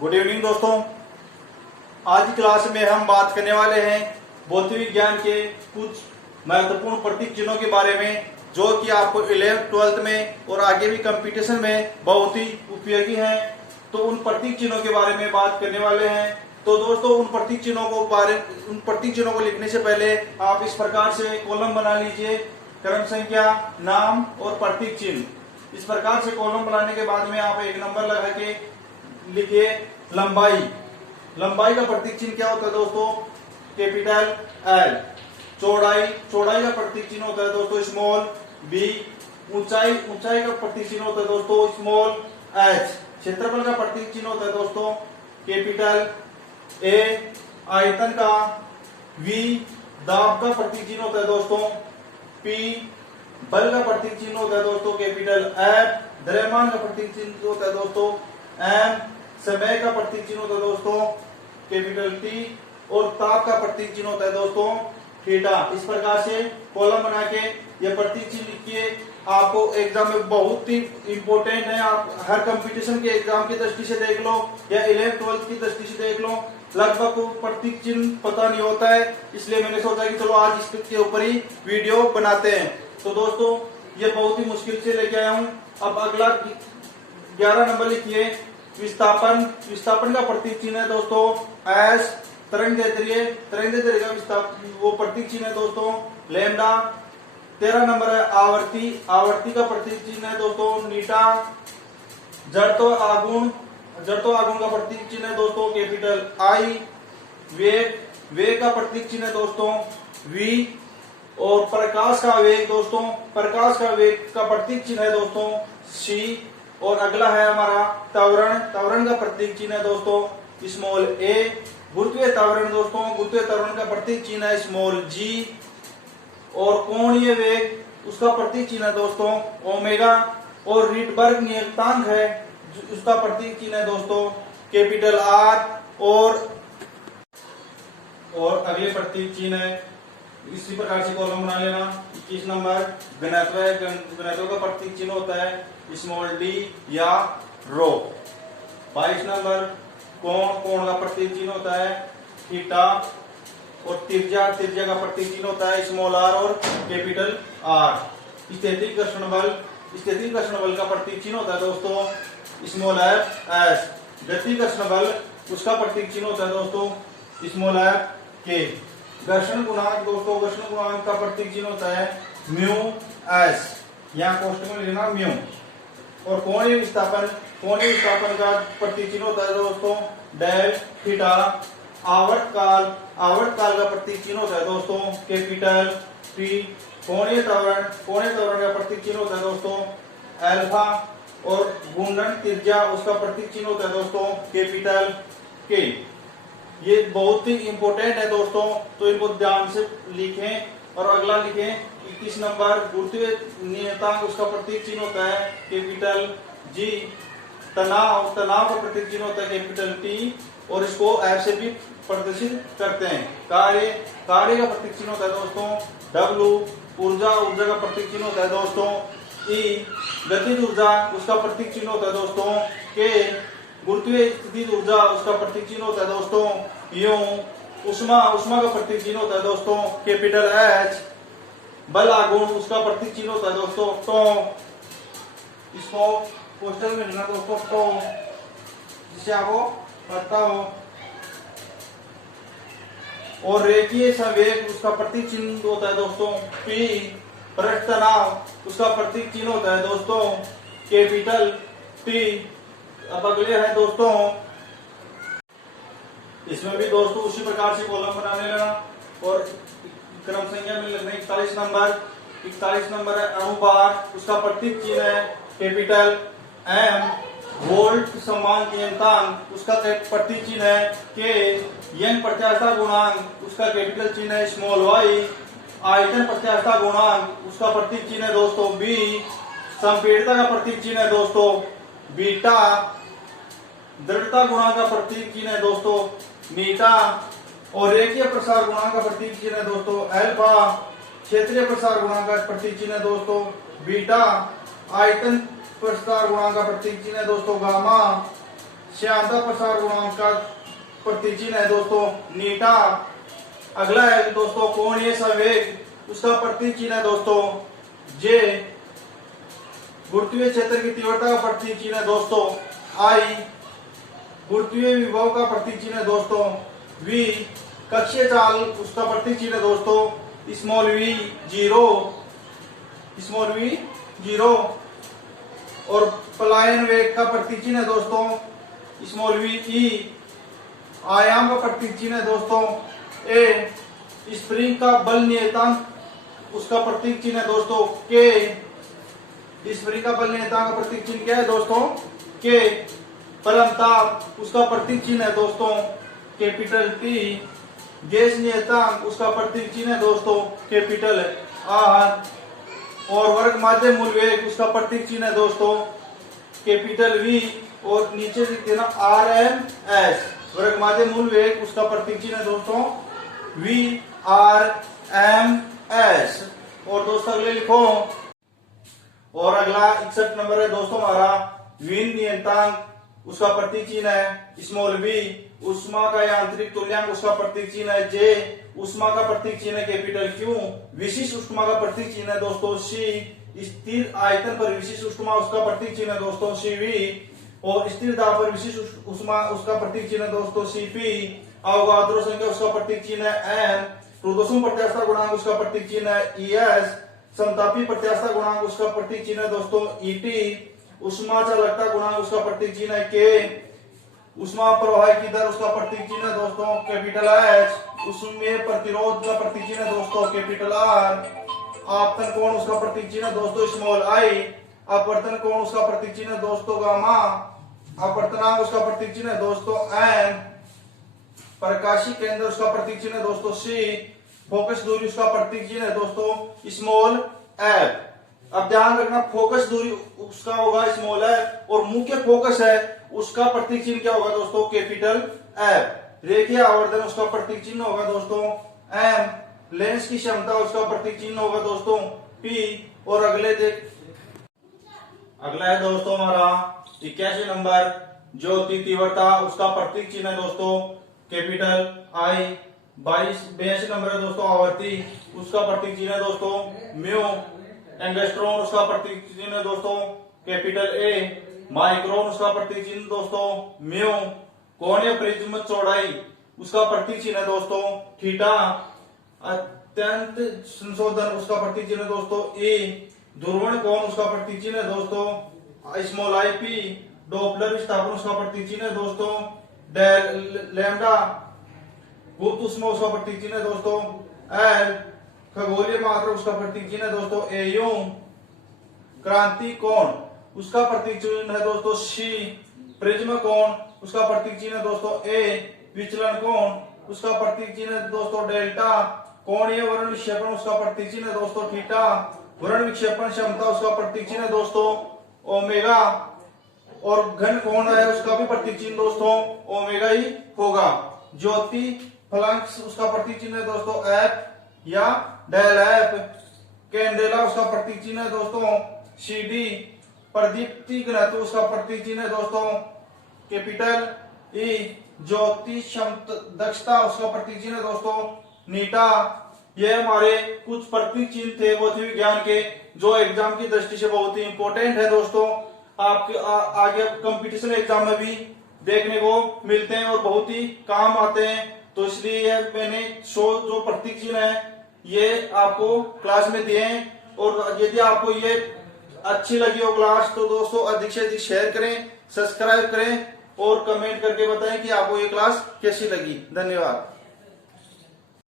Good evening दोस्तों। आज की क्लास में हम बात करने वाले हैं भौतिक विज्ञान के कुछ महत्वपूर्ण प्रतीक चिन्हों के बारे में, जो कि आपको 11th-12th में और आगे भी कंपटीशन में बहुत ही उपयोगी हैं। तो उन प्रतीक चिन्हों के बारे में बात करने वाले हैं। तो दोस्तों उन प्रतीक चिन्हों को लिखने से पहले आप इस प्रकार से कॉलम बना लीजिए, क्रम संख्या, नाम और प्रतीक चिन्ह। इस प्रकार से कॉलम बनाने के बाद में आप एक नंबर लगा के लिखिए लंबाई। लंबाई का प्रतीक चिन्ह क्या होता है दोस्तों? Capital L. चौड़ाई का प्रतीक चिन्ह होता है दोस्तों स्मॉल बी। ऊंचाई का प्रतीक चिन्ह होता है दोस्तों स्मॉल एच। क्षेत्रफल का प्रतीक चिन्ह होता है दोस्तों कैपिटल ए। आयतन का वी। दाब का प्रतीक चिन्ह होता है दोस्तों पी। बल का प्रतीक चिन्ह होता है दोस्तों कैपिटल एफ। द्रव्यमान का प्रतीक चिन्ह होता है दोस्तों एम। समय का प्रतीक चिन्ह होता है दोस्तों कैपिटल टी। और ताप का प्रतीक चिन्ह होता है दोस्तों थीटा। इस प्रकार से कॉलम बना के यह प्रतीक चिन्ह लिखिए। आपको एग्जाम में बहुत ही इंपॉर्टेंट है। आप हर कंपटीशन के एग्जाम की दृष्टि से देख लो या 11th-12th की दृष्टि से देख लो, लगभग को प्रतीक चिन्ह पता नहीं होता है। इसलिए मैंने सोचा कि चलो आज इसके ऊपर ही वीडियो बनाते हैं। तो दोस्तों ये बहुत ही मुश्किल से लेके आया हूं। अब अगला 11 नंबर लिखिए विस्थापन का प्रतीक चिन्ह है दोस्तों एस। तरंगदैर्घ्य का वो प्रतीक चिन्ह है दोस्तों लैम्डा। 13 नंबर है आवर्ती का प्रतीक चिन्ह है दोस्तों नीटा। जड़त्व आघूर्ण का प्रतीक चिन्ह है दोस्तों कैपिटल आई। वेग का प्रतीक चिन्ह है दोस्तों वी। और प्रकाश का वेग का प्रतीक चिन्ह है दोस्तों सी। और अगला है हमारा त्वरण का प्रतीक चिन्ह है दोस्तों स्मॉल ए। गुरुत्वीय त्वरण का प्रतीक चिन्ह है स्मॉल जी। और कोणीय वेग उसका प्रतीक चिन्ह है दोस्तों ओमेगा। और रिटबर्ग नियतांक है उसका प्रतीक चिन्ह है दोस्तों कैपिटल आर। और अगले प्रतीक चिन्ह है इसी प्रकार से कॉलम बना लेना। 21 नंबर घनत्व का प्रतीक चिन्ह होता है स्मॉल डी या रो। 22 नंबर कोण का प्रतीक चिन्ह होता है थीटा। और त्रिज्या का प्रतीक चिन्ह होता है स्मॉल आर और कैपिटल आर। स्थैतिक घर्षण बल का प्रतीक चिन्ह होता है दोस्तों स्मॉल एफ एस। गति घर्षण बल उसका प्रतीक चिन्ह होता है दोस्तों स्मॉल एफ के। घर्षण गुणांक का प्रतीक चिन्ह होता है म्यू एस। यहाँ कोष्टक में लिखना म्यू। और कोणीय विस्थापन का प्रतीक चिन्ह होता है दोस्तों डेल थीटा। आवर्तकाल का प्रतीक चिन्ह होता है दोस्तों कैपिटल टी। कोणीय त्वरण का प्रतीक चिन्ह होता है दोस्तों अल्फा। और घूर्णन त्रिज्या उसका प्रतीक चिन्ह होता है दोस्तों कैपिटल के। ये बहुत ही इंपॉर्टेंट है दोस्तों, तो इनको ध्यान से लिखें। और अगला लिखें 21 नंबर गुरुत्वीय नियतांक उसका प्रतीक चिन्ह होता है कैपिटल जी। तनाव का प्रतीक चिन्ह होता है कैपिटल टी। और इसको एफ से भी प्रदर्शित करते हैं। कार्य का प्रतीक चिन्ह होता है दोस्तों डब्ल्यू। ऊर्जा का प्रतीक चिन्ह होता है दोस्तों ई। गतिज ऊर्जा उसका प्रतीक चिन्ह होता है दोस्तों के। गुरुत्वीय स्थितिज ऊर्जा उसका प्रतीक चिन्ह होता है दोस्तों यू। उष्मा का प्रतीक चिन्ह होता है दोस्तों कैपिटल एच। बल आघूर्ण उसका प्रतीक चिन्ह होता है दोस्तों टो। इसको पोस्टर में लिखना दोस्तों टो, जिसे आपको पता हो। और रेखीय संवेग उसका प्रतीक चिन्ह होता है दोस्तों पी। पृष्ठ तनाव उसका प्रतीक चिन्ह होता है दोस्तों कैपिटल टी। अब अगले है दोस्तों, इसमें भी दोस्तों उसी प्रकार से कॉलम बना लेना। और क्रम संख्या में लिखना 41 नंबर है अणुभार उसका प्रतीक चिन्ह है कैपिटल एम। वोल्ट संवाहक नियतांक उसका प्रतीक चिन्ह है के। यंग प्रत्यास्थता गुणांक उसका कैपिटल चिन्ह है स्मॉल वाई। आयतन प्रत्यास्थता गुणांक उसका प्रतीक चिन्ह है दोस्तों बी। संपीड़ितता का प्रतीक चिन्ह है दोस्तों बीटा। दृढ़ता गुणांक का प्रतीक चिन्ह है दोस्तों मीटा। और रेखीय प्रसार गुणांक का प्रतीक चिन्ह है दोस्तों अल्फा। क्षेत्रीय प्रसार गुणांक का प्रतीक चिन्ह है दोस्तों बीटा। आयतन प्रसार गुणांक का प्रतीक चिन्ह है दोस्तों गामा। श्यानता प्रसार गुणांक का प्रतीक चिन्ह है दोस्तों नीटा। अगला है दोस्तों कोणीय संवेग, उसका प्रतीक चिन्ह है दोस्तों जे। गुरुत्वीय क्षेत्र की तीव्रता का प्रतीक चिन्ह है दोस्तों आई। गुरुत्वीय विभव का प्रतीक चिन्ह है दोस्तों वी। कक्षीय चाल उसका प्रतीक चिन्ह है दोस्तों small we zero, small we zero. और पलायन वेग का प्रतीक चिन्ह है दोस्तों स्मॉल वी ई। आयाम का प्रतीक चिन्ह है दोस्तों ए। स्प्रिंग का बल नियतांक उसका प्रतीक चिन्ह है दोस्तों के। स्प्रिंग का बल नियतांक का प्रतीक चिन्ह क्या है दोस्तों के। परमताप उसका प्रतीक चिन्ह है दोस्तों कैपिटल टी। गैस नियतांक उसका प्रतीक चिन्ह है दोस्तों कैपिटल आर। और वर्ग माध्य मूल वेग उसका प्रतीक चिन्ह है दोस्तों कैपिटल वी। और नीचे लिख देना आर एम एस। वर्ग माध्य मूल वेग उसका प्रतीक चिन्ह है दोस्तों वी आर एम एस। और दोस्तों अगले लिखो। और अगला 61 नंबर है दोस्तों हमारा विन नियतांक उसका प्रतीक चिन्ह है स्मॉल वी। उष्मा का यांत्रिक तुल्यांक उसका प्रतीक चिन्ह है जे। उष्मा का प्रतीक चिन्ह है कैपिटल क्यू। विशिष्ट उष्मा का प्रतीक चिन्ह है दोस्तों सी। स्थिर आयतन पर विशिष्ट उष्मा उसका प्रतीक चिन्ह है दोस्तों सीवी। और स्थिर दाब पर विशिष्ट उष्मा उसका प्रतीक चिन्ह है दोस्तों सीपी। अवगाद्रो संख्या उसका प्रतीक चिन्ह है एम। प्रदूषण प्रत्यास्थता गुणांक उसका प्रतीक चिन्ह है ईएस। समतापी प्रत्यास्थता गुणांक उसका प्रतीक चिन्ह है दोस्तों ईटी। उष्मा चालकता गुणांक उसका प्रतीक चिन्ह है के। उष्मा प्रवाह की दर उसका प्रतीक चिन्ह है दोस्तों कैपिटल एच। उष्मीय प्रतिरोध का प्रतीक चिन्ह है दोस्तों कैपिटल आर। आपतन कोण उसका प्रतीक चिन्ह है दोस्तों स्मॉल आई। अपवर्तन कोण उसका प्रतीक चिन्ह है दोस्तों गामा। अपवर्तनांक उसका प्रतीक चिन्ह है दोस्तों एन। प्रकाशीय केंद्र उसका प्रतीक चिन्ह है दोस्तों सी। फोकस दूरी उसका प्रतीक चिन्ह है दोस्तों स्मॉल एफ। अब ध्यान रखना फोकस दूरी उसका होगा स्मॉल एफ और मुख्य फोकस है उसका प्रतीक चिन्ह क्या होगा दोस्तों कैपिटल एफ। रेखीय आवर्धन उसका प्रतीक चिन्ह होगा दोस्तों एम। लेंस की क्षमता उसका प्रतीक चिन्ह होगा दोस्तों पी। और अगले अगला है दोस्तों हमारा 81 नंबर ज्योति तीव्रता उसका प्रतीक चिन्ह है दोस्तों कैपिटल आई। 82 नंबर है दोस्तों आवर्ती उसका प्रतीक चिन्ह है दोस्तों म्यू। एंगस्ट्रॉन उसका प्रतीक चिन्ह है दोस्तों कैपिटल ए। माइक्रोन उसका प्रतीक चिन्ह दोस्तों म्यू। कोणीय प्रिज्म चौड़ाई उसका प्रतीक चिन्ह है दोस्तों थीटा। अत्यंत संशोधन उसका प्रतीक चिन्ह दोस्तों ए। ध्रुवण कोण उसका प्रतीक चिन्ह है दोस्तों स्मॉल आई पी। डोपलर विस्थापन उसका प्रतीक चिन्ह है दोस्तों डेल लैम्डा। गुप्त उष्मा उसका प्रतीक चिन्ह है दोस्तों एल। खगोलीय मात्रा उसका प्रतीक चिन्ह है दोस्तों एयू। क्रांति कोण उसका प्रतीक चिन्ह है दोस्तों सी। प्रिज्म कोण उसका प्रतीक चिन्ह है दोस्तों ए। विचलन कोण उसका प्रतीक चिन्ह है दोस्तों डेल्टा। कोणीय वर्ण विक्षेपण उसका प्रतीक चिन्ह है दोस्तों थीटा। वर्ण विक्षेपण क्षमता उसका प्रतीक चिन्ह है दोस्तों ओमेगा। और घन कोण है उसका भी प्रतीक चिन्ह दोस्तों ओमेगा ही होगा। ज्योति फलांक उसका प्रतीक चिन्ह है दोस्तों एफ या डेल एफ। कैंडेला उसका प्रतीक चिन्ह है दोस्तों सीडी। प्रदीप्ति घनत्व उसका प्रतीक चिन्ह है दोस्तों कैपिटल ई। ज्योति दक्षता उसका प्रतीक चिन्ह है दोस्तों नीटा। ये हमारे कुछ प्रतीक चिन्ह थे भौतिक विज्ञान के जो एग्जाम की दृष्टि से बहुत ही इंपॉर्टेंट है दोस्तों। आपके आगे कंपटीशन एग्जाम में भी देखने को मिलते हैं और बहुत ही काम आते हैं। तो इसलिए मैंने 100 जो प्रतीक चिन्ह है ये आपको क्लास में दिए हैं। और यदि आपको ये अच्छी लगी हो क्लास तो दोस्तों अधिक से अधिक शेयर करें, सब्सक्राइब करें और कमेंट करके बताएं कि आपको ये क्लास कैसी लगी। धन्यवाद।